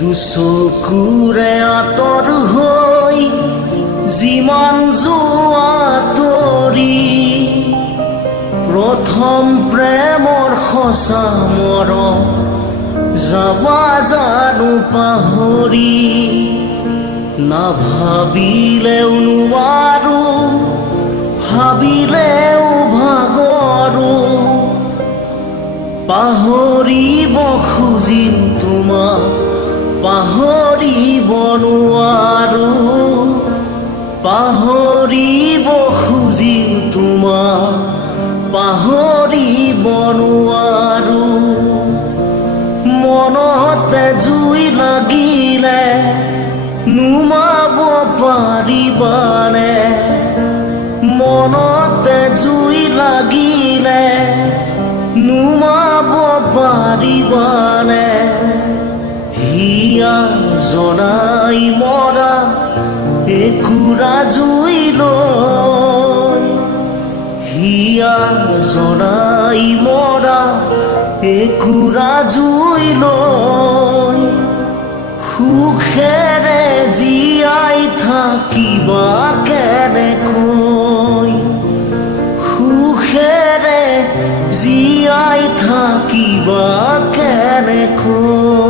দুচকুৰে আঁতৰ হৈ যিমান যোৱা তৰি প্ৰথম প্ৰেমৰ সঁচা মৰম যাবা জানো পাহৰি নাভাবিলেও নোৱাৰো ভাবিলেও ভাগৰো পাহৰিব খুজিম তোমাক পাহৰিব নোৱাৰো পাহৰিব খুজিম তোমাক পাহৰিব নোৱাৰো মনতে জুই লাগিলে নুমাব পাৰিবানে মনতে জুই লাগিলে নুমাব পাৰিবানে হিয়া জনাই মৰা একুৰা জুই লৈ হিয়া জনাই মৰা একুৰা জুই লৈ সুখেৰে জীয়াই থাকিবা কেনেকৈ সুখেৰে জীয়াই থাকিবা কেনেকৈ